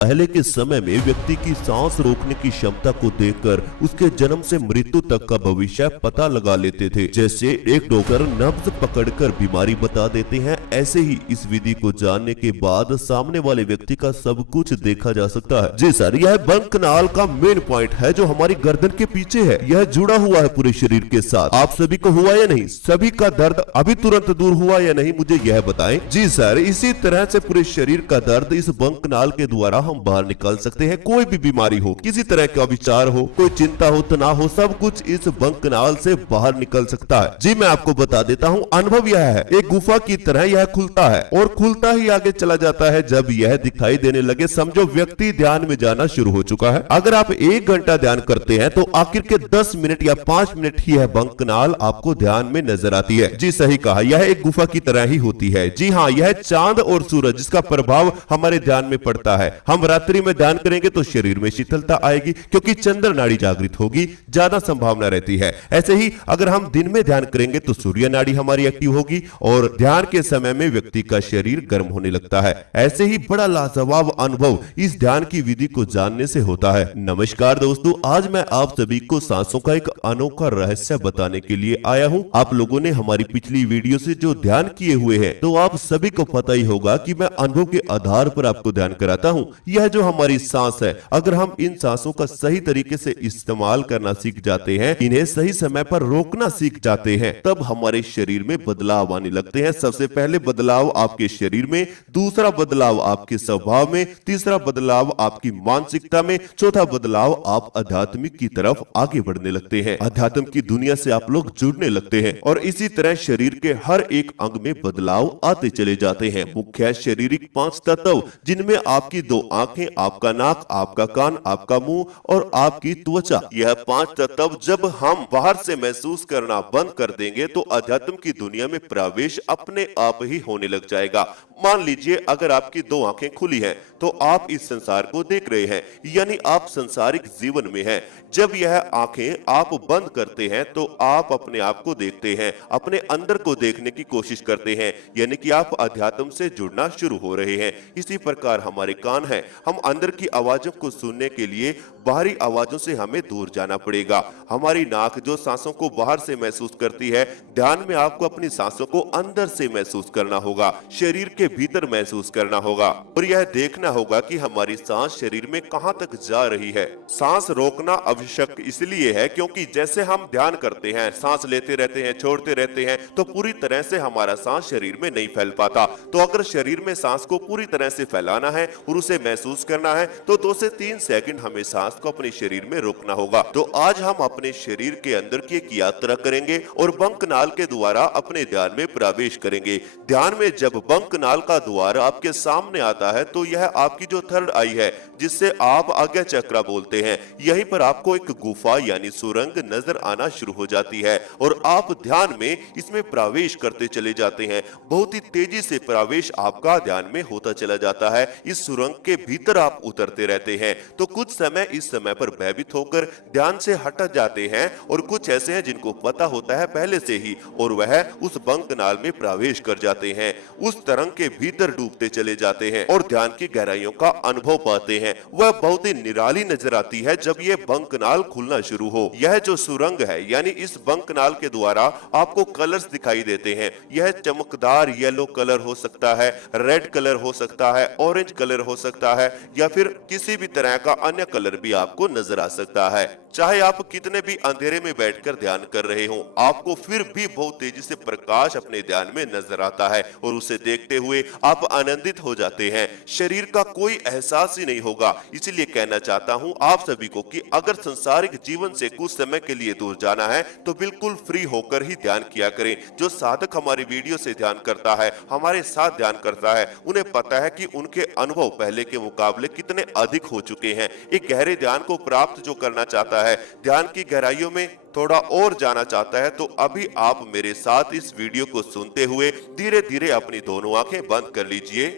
पहले के समय में व्यक्ति की सांस रोकने की क्षमता को देखकर उसके जन्म से मृत्यु तक का भविष्य पता लगा लेते थे। जैसे एक डॉक्टर नब्ज पकड़कर बीमारी बता देते हैं, ऐसे ही इस विधि को जानने के बाद सामने वाले व्यक्ति का सब कुछ देखा जा सकता है। जी सर, यह बंक नाल का मेन पॉइंट है जो हमारी गर्दन के पीछे है। यह जुड़ा हुआ है पूरे शरीर के साथ। आप सभी को हुआ या नहीं? सभी का दर्द अभी तुरंत दूर हुआ या नहीं, मुझे यह बताएं। जी सर, इसी तरह से पूरे शरीर का दर्द इस बंक नाल के द्वारा हम बाहर निकाल सकते हैं। कोई भी बीमारी हो, किसी तरह का विचार हो, कोई चिंता हो, तनाव हो, सब कुछ इस बंक नाल से बाहर निकल सकता है। जी मैं आपको बता देता हूँ, अनुभव यह है, एक गुफा की तरह यह खुलता है और खुलता ही आगे चला जाता है। जब यह दिखाई देने लगे, समझो व्यक्ति ध्यान में जाना शुरू हो चुका है। अगर आप 1 घंटा ध्यान करते हैं तो आखिर के 10 मिनट या 5 मिनट ही यह बंक नाल आपको ध्यान में नजर आती है। जी सही कहा, यह एक गुफा की तरह ही होती है। जी हाँ, यह चांद और सूरज जिसका प्रभाव हमारे ध्यान में पड़ता है। हम रात्रि में ध्यान करेंगे तो शरीर में शीतलता आएगी, क्योंकि चंद्र नाड़ी जागृत होगी, ज्यादा संभावना रहती है। ऐसे ही अगर हम दिन में ध्यान करेंगे तो सूर्य नाड़ी हमारी एक्टिव होगी और ध्यान के समय में व्यक्ति का शरीर गर्म होने लगता है। ऐसे ही बड़ा लाजवाब अनुभव इस ध्यान की विधि को जानने से होता है। नमस्कार दोस्तों, आज मैं आप सभी को सांसों का एक अनोखा रहस्य बताने के लिए आया हूं। आप लोगों ने हमारी पिछली वीडियो से जो ध्यान किए हुए हैं, तो आप सभी को पता ही होगा कि मैं अनुभव के आधार पर आपको ध्यान कराता हूं। यह जो हमारी सांस है, अगर हम इन सांसों का सही तरीके से इस्तेमाल करना सीख जाते हैं, इन्हें सही समय पर रोकना सीख जाते हैं, तब हमारे शरीर में बदलाव आने लगते हैं। सबसे पहले बदलाव आपके शरीर में, दूसरा बदलाव आपके स्वभाव में, तीसरा बदलाव आपकी मानसिकता में, चौथा बदलाव आप आध्यात्मिक की तरफ आगे बढ़ने लगते हैं। अध्यात्म की दुनिया से आप लोग जुड़ने लगते हैं और इसी तरह शरीर के हर एक अंग में बदलाव आते चले जाते हैं। मुख्य शारीरिक 5 तत्व, जिनमें आपकी 2 आंखें, आपका नाक, आपका कान, आपका मुंह और आपकी त्वचा, यह 5 तत्व जब हम बाहर से महसूस करना बंद कर देंगे तो अध्यात्म की दुनिया में प्रवेश अपने आप ही होने लग जाएगा। मान लीजिए अगर आपकी 2 आंखें खुली हैं तो आप इस संसार को देख रहे हैं, यानी आप संसारिक जीवन में हैं। जब यह आंखें आप बंद करते हैं तो आप अपने आप को देखते हैं, अपने अंदर को देखने की कोशिश करते हैं, यानी कि आप अध्यात्म से जुड़ना शुरू हो रहे हैं। इसी प्रकार हमारे कान हैं, हम अंदर की आवाजों को सुनने के लिए बाहरी आवाजों से हमें दूर जाना पड़ेगा। हमारी नाक जो सांसों को बाहर से महसूस करती है, ध्यान में आपको अपनी सांसों को अंदर से महसूस करना होगा, शरीर के भीतर महसूस करना होगा और यह देखना होगा कि हमारी सांस शरीर में कहां तक जा रही है। सांस रोकना आवश्यक इसलिए है क्योंकि जैसे हम ध्यान करते हैं, सांस लेते रहते हैं, छोड़ते रहते हैं, तो पूरी तरह से हमारा सांस शरीर में नहीं फैल पाता। तो अगर शरीर में सांस को पूरी तरह से फैलाना है और उसे महसूस करना है तो 2 से 3 सेकंड हमें सांस को अपने शरीर में रोकना होगा। तो आज हम अपने शरीर के अंदर की एक यात्रा करेंगे और बंक नाल के द्वारा अपने ध्यान में प्रवेश करेंगे। ध्यान में जब बंक नाल का द्वार आपके सामने आता है तो यह आपकी जो थर्ड आई है, जिससे आप आज्ञा चक्र बोलते हैं, यहीं पर आपको एक गुफा यानी सुरंग नजर आना शुरू हो जाती है और आप ध्यान में इसमें प्रवेश करते चले जाते हैं। बहुत ही तेजी से प्रवेश आपका ध्यान में होता चला जाता है। इस सुरंग के भीतर आप उतरते रहते हैं। तो कुछ समय इस समय पर भयभीत होकर ध्यान से हट जाते हैं और कुछ ऐसे हैं जिनको पता होता है पहले से ही और वह उस बंक नाल में प्रवेश कर जाते हैं, उस तरंग के भीतर डूबते चले जाते हैं और ध्यान की गहराइयों का अनुभव पाते हैं। वह बहुत ही निराली नजर आती है जब ये बंक नाल खुलना शुरू हो। यह जो सुरंग है, यानी इस बंक नाल के द्वारा आपको कलर्स दिखाई देते हैं। यह चमकदार येलो कलर हो सकता है, रेड कलर हो सकता है, ऑरेंज कलर हो सकता है या फिर किसी भी तरह का अन्य कलर भी आपको नजर आ सकता है। चाहे आप कितने भी अंधेरे में बैठकर ध्यान कर रहे हो, आपको फिर भी बहुत तेजी से प्रकाश अपने ध्यान में नजर आता है और उसे देखते हुए आप आनंदित हो जाते हैं। शरीर का कोई एहसास ही नहीं होगा। इसलिए कहना चाहता हूं आप सभी को कि अगर संसारिक जीवन से कुछ समय के लिए दूर जाना है तो बिल्कुल फ्री होकर ही ध्यान किया करें। जो साधक हमारी वीडियो से ध्यान करता है, हमारे साथ ध्यान करता है, उन्हें पता है कि उनके अनुभव पहले के मुकाबले कितने अधिक हो चुके हैं। एक गहरे ध्यान को प्राप्त जो करना चाहता है, ध्यान की गहराइयों में थोड़ा और जाना चाहता है, तो अभी आप मेरे साथ इस वीडियो को सुनते हुए धीरे धीरे अपनी दोनों आंखें बंद कर लीजिए।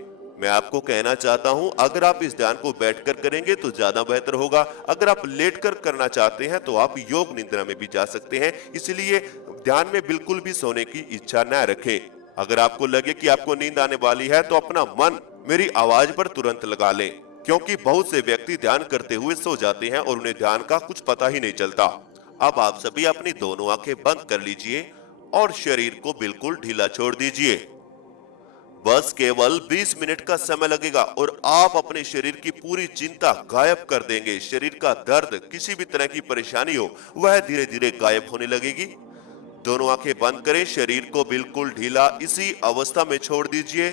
मैं आपको कहना चाहता हूं, अगर आप इस ध्यान को बैठकर करेंगे तो ज्यादा बेहतर होगा। अगर आप लेटकर करना चाहते हैं तो आप योग निद्रा में भी जा सकते हैं। इसलिए ध्यान में बिल्कुल भी सोने की इच्छा न रखें। अगर आपको लगे कि आपको नींद आने वाली है तो अपना मन मेरी आवाज पर तुरंत लगा लें। क्योंकि बहुत से व्यक्ति ध्यान करते हुए सो जाते हैं और उन्हें ध्यान का कुछ पता ही नहीं चलता। अब आप सभी अपनी दोनों आंखें बंद कर लीजिए और शरीर को बिल्कुल ढीला छोड़ दीजिए। बस केवल 20 मिनट का समय लगेगा और आप अपने शरीर की पूरी चिंता गायब कर देंगे। शरीर का दर्द, किसी भी तरह की परेशानी हो, वह धीरे धीरे गायब होने लगेगी। दोनों आंखें बंद करें, शरीर को बिल्कुल ढीला इसी अवस्था में छोड़ दीजिए।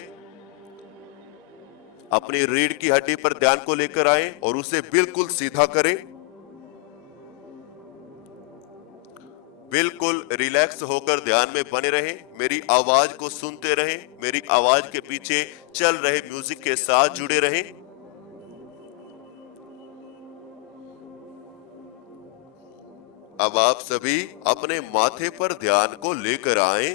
अपनी रीढ़ की हड्डी पर ध्यान को लेकर आए और उसे बिल्कुल सीधा करें। बिल्कुल रिलैक्स होकर ध्यान में बने रहें। मेरी आवाज को सुनते रहें। मेरी आवाज के पीछे चल रहे म्यूजिक के साथ जुड़े रहें। अब आप सभी अपने माथे पर ध्यान को लेकर आएं।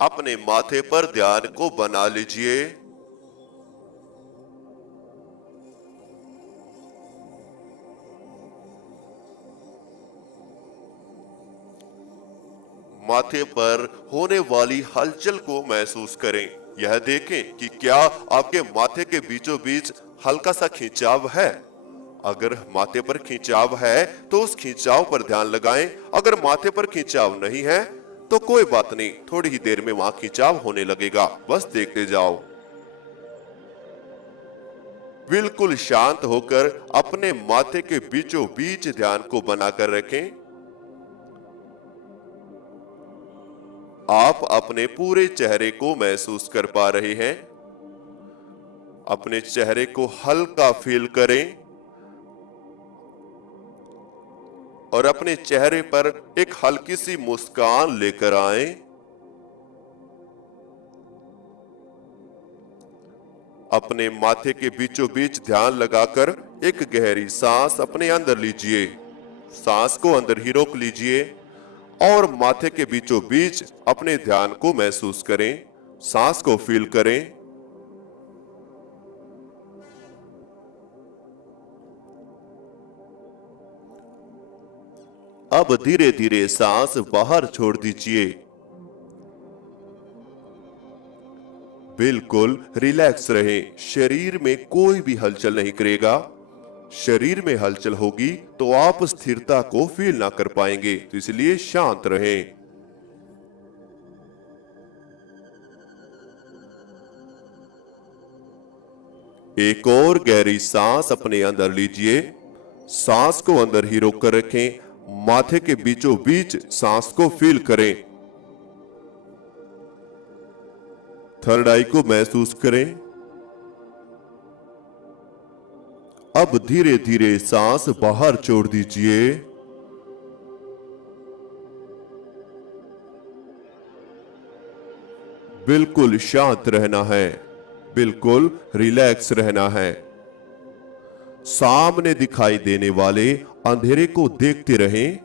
अपने माथे पर ध्यान को बना लीजिए। माथे पर होने वाली हलचल को महसूस करें। यह देखें कि क्या आपके माथे के बीचों बीच हल्का सा खिंचाव है। अगर माथे पर खिंचाव है तो उस खिंचाव पर ध्यान लगाएं। अगर माथे पर खिंचाव नहीं है तो कोई बात नहीं, थोड़ी ही देर में वहां खिंचाव होने लगेगा, बस देखते जाओ। बिल्कुल शांत होकर अपने माथे के बीचों बीच ध्यान को बनाकर रखें। आप अपने पूरे चेहरे को महसूस कर पा रहे हैं। अपने चेहरे को हल्का फील करें और अपने चेहरे पर एक हल्की सी मुस्कान लेकर आएं। अपने माथे के बीचों बीच ध्यान लगाकर एक गहरी सांस अपने अंदर लीजिए। सांस को अंदर ही रोक लीजिए और माथे के बीचों बीच अपने ध्यान को महसूस करें। सांस को फील करें। अब धीरे धीरे सांस बाहर छोड़ दीजिए। बिल्कुल रिलैक्स रहें। शरीर में कोई भी हलचल नहीं करेगा। शरीर में हलचल होगी तो आप स्थिरता को फील ना कर पाएंगे, तो इसलिए शांत रहें। एक और गहरी सांस अपने अंदर लीजिए। सांस को अंदर ही रोक कर रखें। माथे के बीचों बीच सांस को फील करें। थर्ड आई को महसूस करें। अब धीरे धीरे सांस बाहर छोड़ दीजिए। बिल्कुल शांत रहना है। बिल्कुल रिलैक्स रहना है। सामने दिखाई देने वाले अंधेरे को देखते रहें।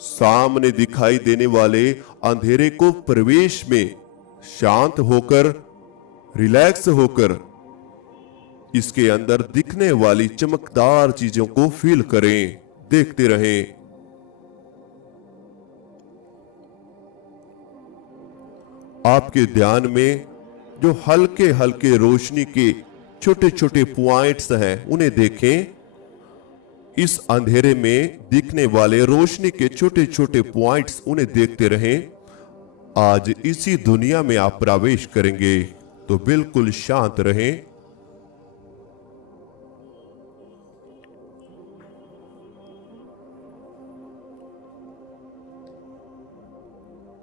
सामने दिखाई देने वाले अंधेरे को प्रवेश में शांत होकर, रिलैक्स होकर इसके अंदर दिखने वाली चमकदार चीजों को फील करें, देखते रहें। आपके ध्यान में जो हल्के हल्के रोशनी के छोटे छोटे पॉइंट्स हैं उन्हें देखें। इस अंधेरे में दिखने वाले रोशनी के छोटे छोटे पॉइंट्स उन्हें देखते रहें। आज इसी दुनिया में आप प्रवेश करेंगे तो बिल्कुल शांत रहें।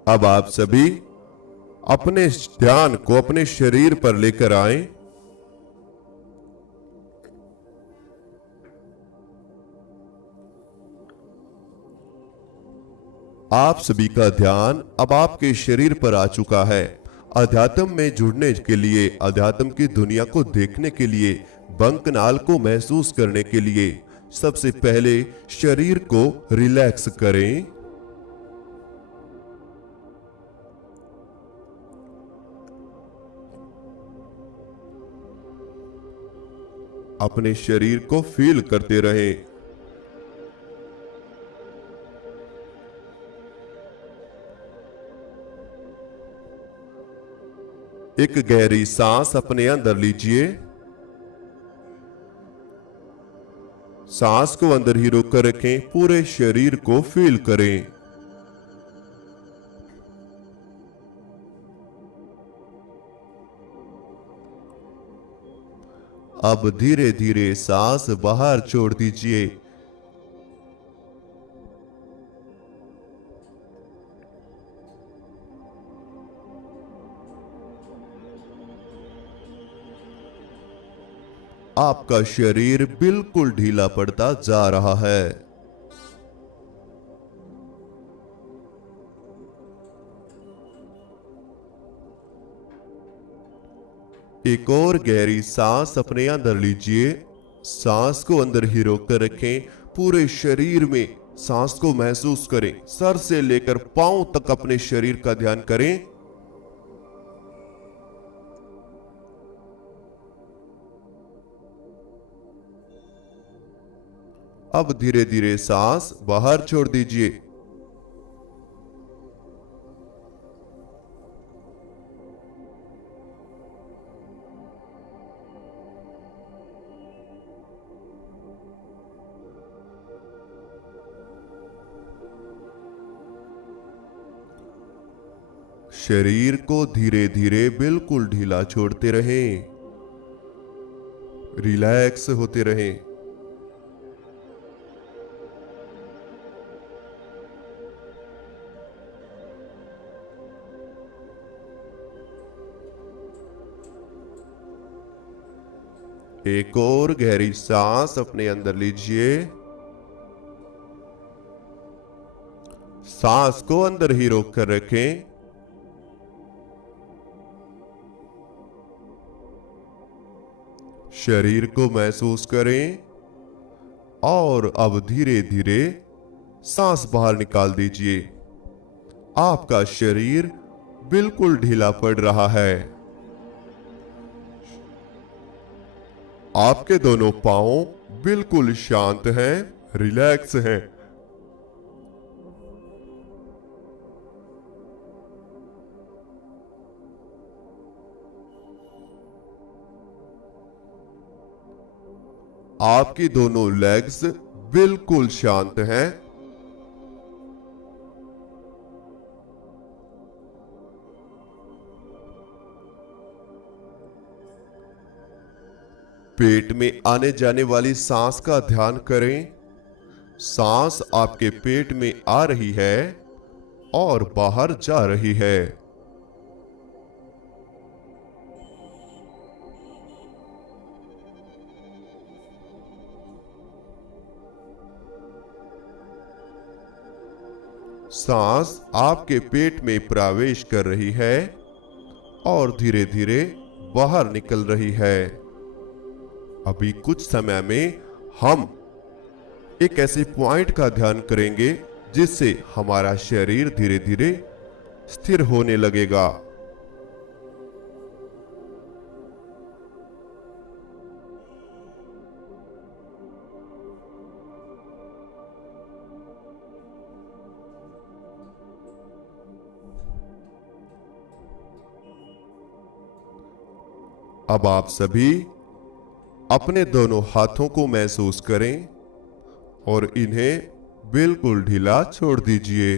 अब आप सभी अपने ध्यान को अपने शरीर पर लेकर आएं। आप सभी का ध्यान अब आपके शरीर पर आ चुका है। अध्यात्म में जुड़ने के लिए, अध्यात्म की दुनिया को देखने के लिए, बंकनाल को महसूस करने के लिए सबसे पहले शरीर को रिलैक्स करें। अपने शरीर को फील करते रहें। एक गहरी सांस अपने अंदर लीजिए। सांस को अंदर ही रोक कर रखें, पूरे शरीर को फील करें। अब धीरे धीरे सांस बाहर छोड़ दीजिए। आपका शरीर बिल्कुल ढीला पड़ता जा रहा है। एक और गहरी सांस अपने अंदर लीजिए। सांस को अंदर ही रोक कर रखें, पूरे शरीर में सांस को महसूस करें। सर से लेकर पांव तक अपने शरीर का ध्यान करें। अब धीरे धीरे सांस बाहर छोड़ दीजिए। शरीर को धीरे धीरे बिल्कुल ढीला छोड़ते रहें, रिलैक्स होते रहें। एक और गहरी सांस अपने अंदर लीजिए। सांस को अंदर ही रोक कर रखें। शरीर को महसूस करें और अब धीरे धीरे सांस बाहर निकाल दीजिए। आपका शरीर बिल्कुल ढीला पड़ रहा है। आपके दोनों पांव बिल्कुल शांत हैं, रिलैक्स हैं। आपकी दोनों लेग्स बिल्कुल शांत हैं। पेट में आने जाने वाली सांस का ध्यान करें। सांस आपके पेट में आ रही है और बाहर जा रही है। सांस आपके पेट में प्रवेश कर रही है और धीरे धीरे बाहर निकल रही है। अभी कुछ समय में हम एक ऐसे पॉइंट का ध्यान करेंगे जिससे हमारा शरीर धीरे धीरे स्थिर होने लगेगा। अब आप सभी अपने दोनों हाथों को महसूस करें और इन्हें बिल्कुल ढीला छोड़ दीजिए।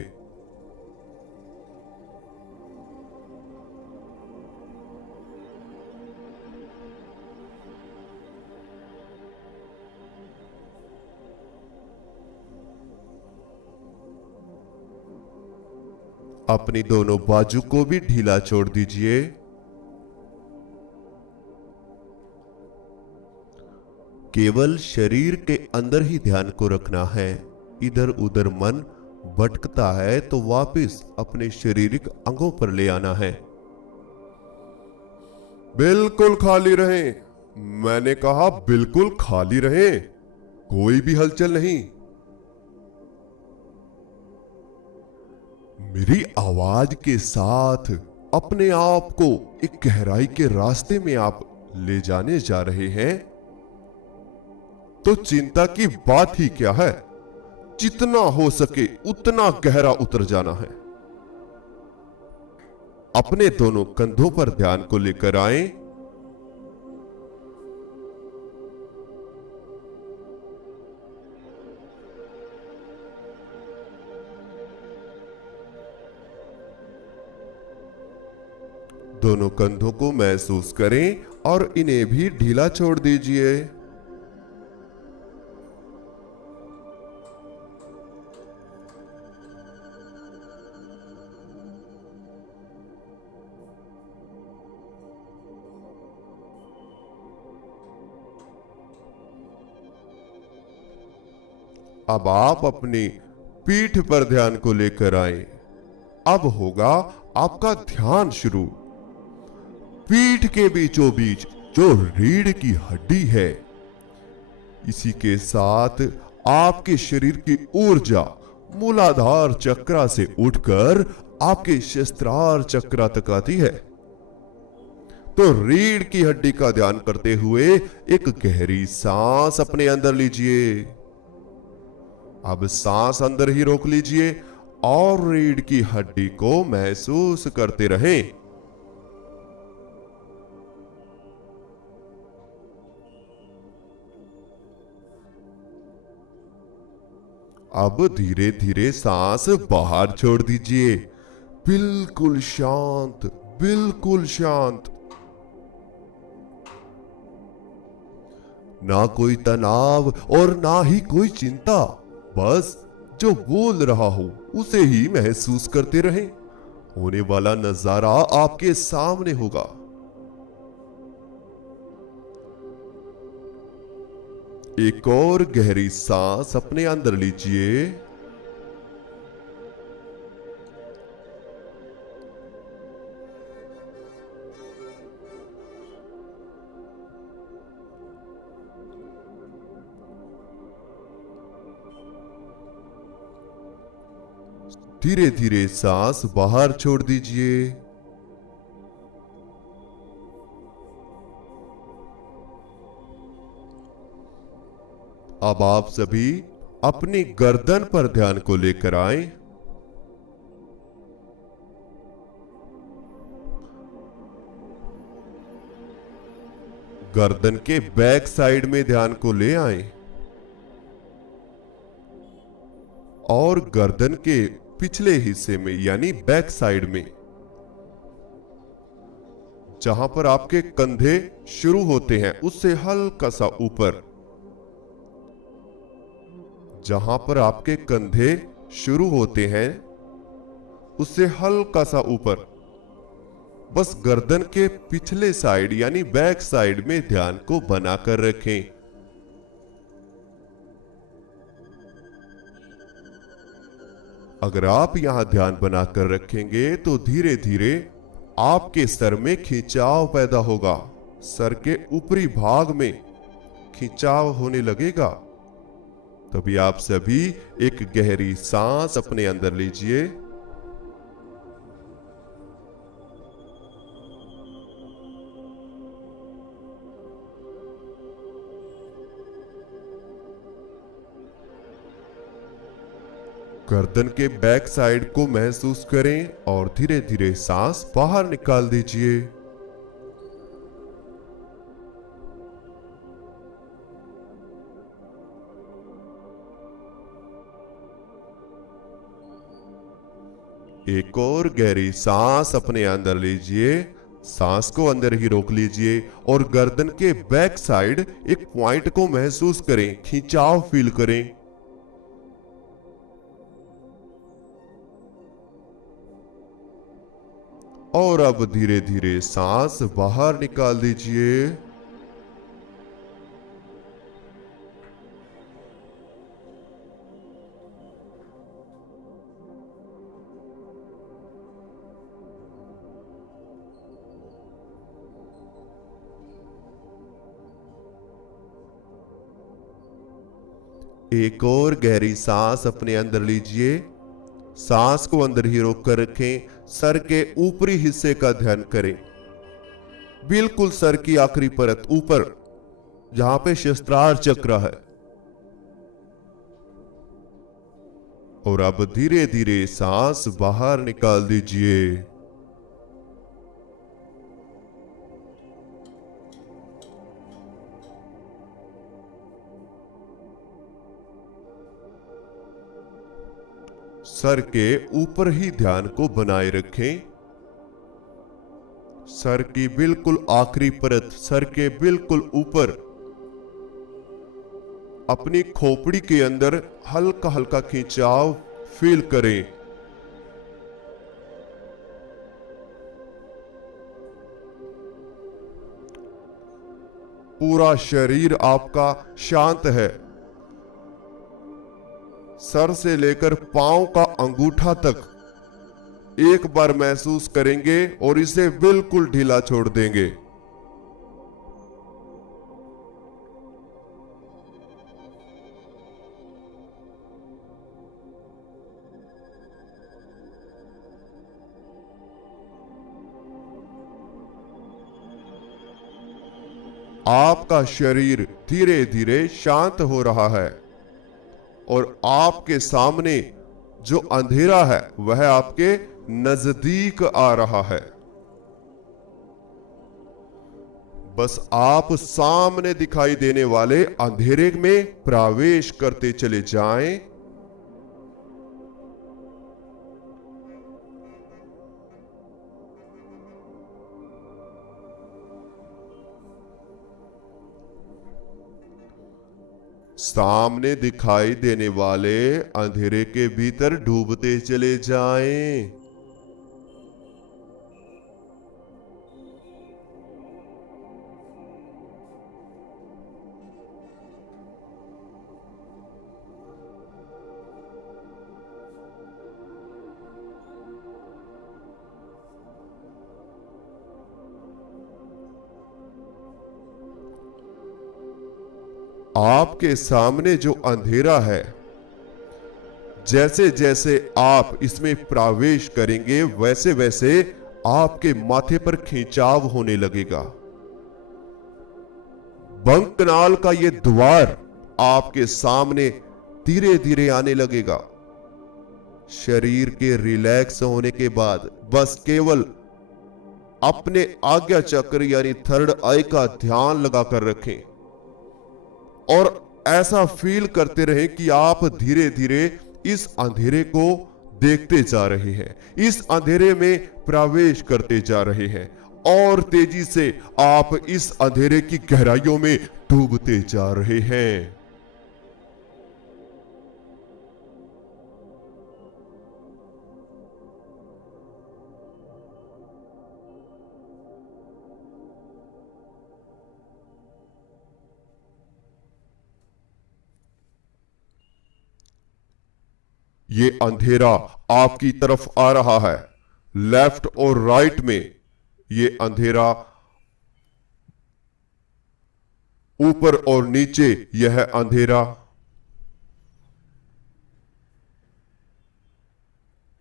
अपनी दोनों बाजू को भी ढीला छोड़ दीजिए। केवल शरीर के अंदर ही ध्यान को रखना है। इधर उधर मन भटकता है तो वापस अपने शारीरिक अंगों पर ले आना है। बिल्कुल खाली रहें। मैंने कहा बिल्कुल खाली रहें, कोई भी हलचल नहीं। मेरी आवाज के साथ अपने आप को एक गहराई के रास्ते में आप ले जाने जा रहे हैं तो चिंता की बात ही क्या है। जितना हो सके उतना गहरा उतर जाना है। अपने दोनों कंधों पर ध्यान को लेकर आए। दोनों कंधों को महसूस करें और इन्हें भी ढीला छोड़ दीजिए। अब आप अपनी पीठ पर ध्यान को लेकर आए। अब होगा आपका ध्यान शुरू। पीठ के बीचों बीच जो रीढ़ की हड्डी है, इसी के साथ आपके शरीर की ऊर्जा मूलाधार चक्र से उठकर आपके सहस्त्रार चक्र तक आती है। तो रीढ़ की हड्डी का ध्यान करते हुए एक गहरी सांस अपने अंदर लीजिए। अब सांस अंदर ही रोक लीजिए और रीढ़ की हड्डी को महसूस करते रहें। अब धीरे धीरे सांस बाहर छोड़ दीजिए। बिल्कुल शांत, बिल्कुल शांत। ना कोई तनाव और ना ही कोई चिंता। बस जो बोल रहा हो उसे ही महसूस करते रहें। होने वाला नजारा आपके सामने होगा। एक और गहरी सांस अपने अंदर लीजिए। धीरे धीरे सांस बाहर छोड़ दीजिए। अब आप सभी अपनी गर्दन पर ध्यान को लेकर आए। गर्दन के बैक साइड में ध्यान को ले आए और गर्दन के पिछले हिस्से में यानी बैक साइड में, जहां पर आपके कंधे शुरू होते हैं उससे हल्का सा ऊपर, जहां पर आपके कंधे शुरू होते हैं उससे हल्का सा ऊपर, बस गर्दन के पिछले साइड यानी बैक साइड में ध्यान को बनाकर रखें। अगर आप यहां ध्यान बनाकर रखेंगे तो धीरे धीरे आपके सर में खिंचाव पैदा होगा। सर के ऊपरी भाग में खिंचाव होने लगेगा। तभी आप सभी एक गहरी सांस अपने अंदर लीजिए। गर्दन के बैक साइड को महसूस करें और धीरे धीरे सांस बाहर निकाल दीजिए। एक और गहरी सांस अपने अंदर लीजिए। सांस को अंदर ही रोक लीजिए और गर्दन के बैक साइड एक पॉइंट को महसूस करें, खिंचाव फील करें। और अब धीरे धीरे सांस बाहर निकाल दीजिए। एक और गहरी सांस अपने अंदर लीजिए। सांस को अंदर ही रोक कर रखें। सर के ऊपरी हिस्से का ध्यान करें, बिल्कुल सर की आखिरी परत ऊपर, जहां पे सहस्त्रार चक्र है। और अब धीरे धीरे सांस बाहर निकाल दीजिए। सर के ऊपर ही ध्यान को बनाए रखें। सर की बिल्कुल आखिरी परत, सर के बिल्कुल ऊपर अपनी खोपड़ी के अंदर हल्का हल्का खिंचाव फील करें। पूरा शरीर आपका शांत है। सर से लेकर पांव का अंगूठा तक एक बार महसूस करेंगे और इसे बिल्कुल ढीला छोड़ देंगे। आपका शरीर धीरे धीरे शांत हो रहा है और आपके सामने जो अंधेरा है वह आपके नजदीक आ रहा है। बस आप सामने दिखाई देने वाले अंधेरे में प्रवेश करते चले जाएं। सामने दिखाई देने वाले अंधेरे के भीतर डूबते चले जाएं। आपके सामने जो अंधेरा है, जैसे जैसे आप इसमें प्रवेश करेंगे वैसे वैसे आपके माथे पर खिंचाव होने लगेगा। बंकनाल का ये द्वार आपके सामने धीरे धीरे आने लगेगा। शरीर के रिलैक्स होने के बाद बस केवल अपने आज्ञा चक्र यानी थर्ड आई का ध्यान लगाकर रखें और ऐसा फील करते रहें कि आप धीरे धीरे इस अंधेरे को देखते जा रहे हैं, इस अंधेरे में प्रवेश करते जा रहे हैं और तेजी से आप इस अंधेरे की गहराइयों में डूबते जा रहे हैं। ये अंधेरा आपकी तरफ आ रहा है। लेफ्ट और राइट में ये अंधेरा, ऊपर और नीचे यह अंधेरा।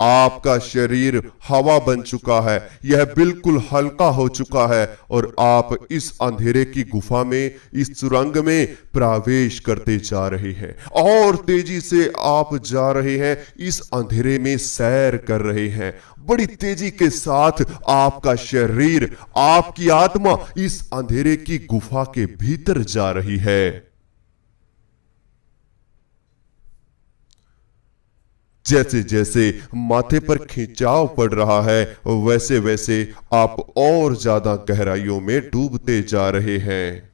आपका शरीर हवा बन चुका है, यह बिल्कुल हल्का हो चुका है और आप इस अंधेरे की गुफा में, इस सुरंग में प्रवेश करते जा रहे हैं और तेजी से आप जा रहे हैं, इस अंधेरे में सैर कर रहे हैं। बड़ी तेजी के साथ आपका शरीर, आपकी आत्मा इस अंधेरे की गुफा के भीतर जा रही है। जैसे जैसे माथे पर खिंचाव पड़ रहा है वैसे वैसे आप और ज्यादा गहराइयों में डूबते जा रहे हैं।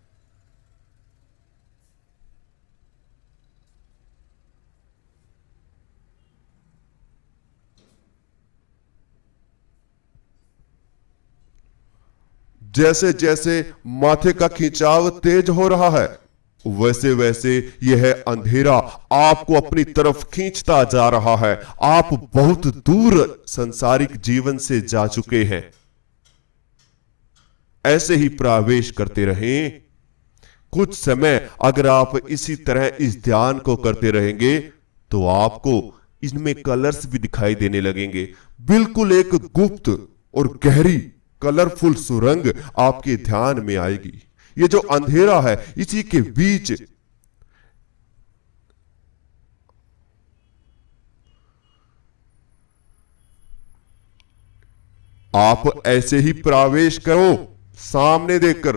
जैसे जैसे माथे का खिंचाव तेज हो रहा है वैसे वैसे यह अंधेरा आपको अपनी तरफ खींचता जा रहा है। आप बहुत दूर संसारिक जीवन से जा चुके हैं। ऐसे ही प्रवेश करते रहें। कुछ समय अगर आप इसी तरह इस ध्यान को करते रहेंगे तो आपको इनमें कलर्स भी दिखाई देने लगेंगे। बिल्कुल एक गुप्त और गहरी कलरफुल सुरंग आपके ध्यान में आएगी। ये जो अंधेरा है इसी के बीच आप ऐसे ही प्रवेश करो सामने देखकर।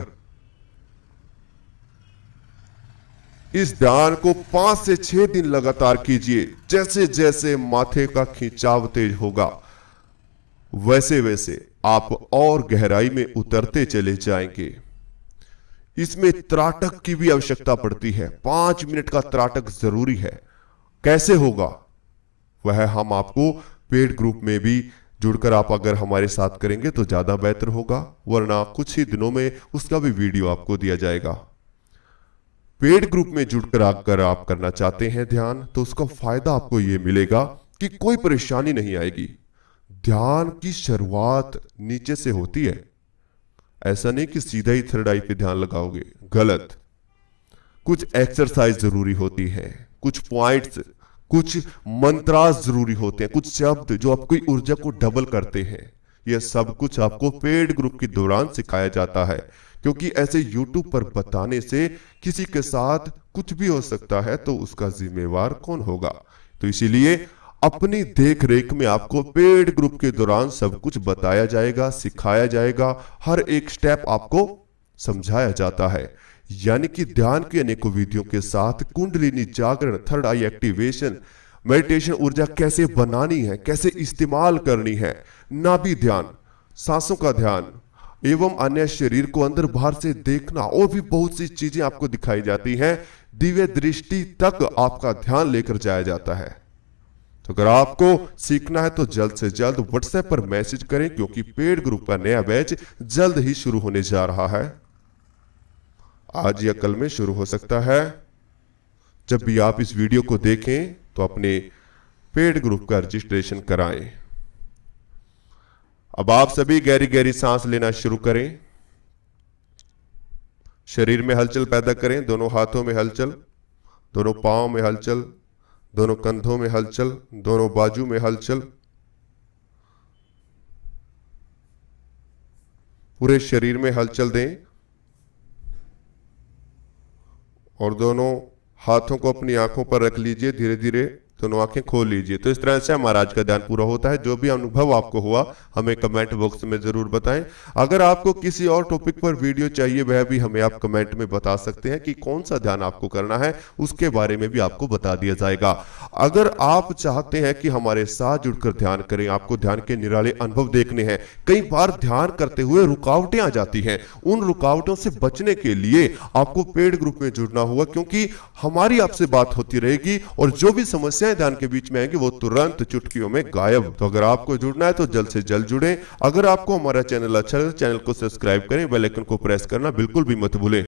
इस ध्यान को 5 से 6 दिन लगातार कीजिए। जैसे जैसे माथे का खिंचाव तेज होगा, वैसे वैसे आप और गहराई में उतरते चले जाएंगे। इसमें त्राटक की भी आवश्यकता पड़ती है। 5 मिनट का त्राटक जरूरी है। कैसे होगा वह हम आपको पेड ग्रुप में भी जुड़कर आप अगर हमारे साथ करेंगे तो ज्यादा बेहतर होगा, वरना कुछ ही दिनों में उसका भी वीडियो आपको दिया जाएगा। पेड ग्रुप में जुड़कर अगर आप करना चाहते हैं ध्यान, तो उसका फायदा आपको यह मिलेगा कि कोई परेशानी नहीं आएगी। ध्यान की शुरुआत नीचे से होती है। ऐसा नहीं कि सीधा ही थर्ड आई पे ध्यान लगाओगे, गलत। कुछ एक्सरसाइज जरूरी होती है, कुछ पॉइंट्स, कुछ मंत्रास जरूरी होते हैं, कुछ शब्द जो आपकी ऊर्जा को डबल करते हैं। यह सब कुछ आपको पेड ग्रुप के दौरान सिखाया जाता है, क्योंकि ऐसे YouTube पर बताने से किसी के साथ कुछ भी हो सकता है, तो उसका जिम्मेवार कौन होगा। तो इसीलिए अपनी देख रेख में आपको पेड ग्रुप के दौरान सब कुछ बताया जाएगा, सिखाया जाएगा, हर एक स्टेप आपको समझाया जाता है। यानी कि ध्यान के अनेकों विधियों के साथ कुंडलिनी जागरण, थर्ड आई एक्टिवेशन, मेडिटेशन, ऊर्जा कैसे बनानी है, कैसे इस्तेमाल करनी है, नाभि ध्यान, सांसों का ध्यान एवं अन्य शरीर को अंदर बाहर से देखना, और भी बहुत सी चीजें आपको दिखाई जाती हैं। दिव्य दृष्टि तक आपका ध्यान लेकर जाया जाता है। तो अगर आपको सीखना है तो जल्द से जल्द व्हाट्सएप पर मैसेज करें, क्योंकि पेड ग्रुप का नया बैच जल्द ही शुरू होने जा रहा है। आज या कल में शुरू हो सकता है। जब भी आप इस वीडियो को देखें तो अपने पेड ग्रुप का रजिस्ट्रेशन कराएं। अब आप सभी गहरी गहरी सांस लेना शुरू करें। शरीर में हलचल पैदा करें। दोनों हाथों में हलचल, दोनों पांव में हलचल, दोनों कंधों में हलचल, दोनों बाजू में हलचल, पूरे शरीर में हलचल दें। और दोनों हाथों को अपनी आंखों पर रख लीजिए। धीरे धीरे दोनों आंखें खोल लीजिए। तो इस तरह से हमारा आज का ध्यान पूरा होता है। जो भी अनुभव आपको हुआ हमें कमेंट बॉक्स में जरूर बताएं। अगर आपको किसी और टॉपिक पर वीडियो चाहिए, वह भी हमें आप कमेंट में बता सकते हैं कि कौन सा ध्यान आपको करना है, उसके बारे में भी आपको बता दिया जाएगा। अगर आप चाहते हैं कि हमारे साथ जुड़कर ध्यान करें, आपको ध्यान के निराले अनुभव देखने हैं, कई बार ध्यान करते हुए रुकावटें आ जाती हैं, उन रुकावटों से बचने के लिए आपको पेड ग्रुप में जुड़ना होगा, क्योंकि हमारी आपसे बात होती रहेगी और जो भी समस्या ध्यान के बीच में आएंगे वो तुरंत चुटकियों में गायब। तो अगर आपको जुड़ना है तो जल्द से जल्द जुड़ें। अगर आपको हमारा चैनल अच्छा लगे, चैनल को सब्सक्राइब करें, बेल आइकन को प्रेस करना बिल्कुल भी मत भूलें।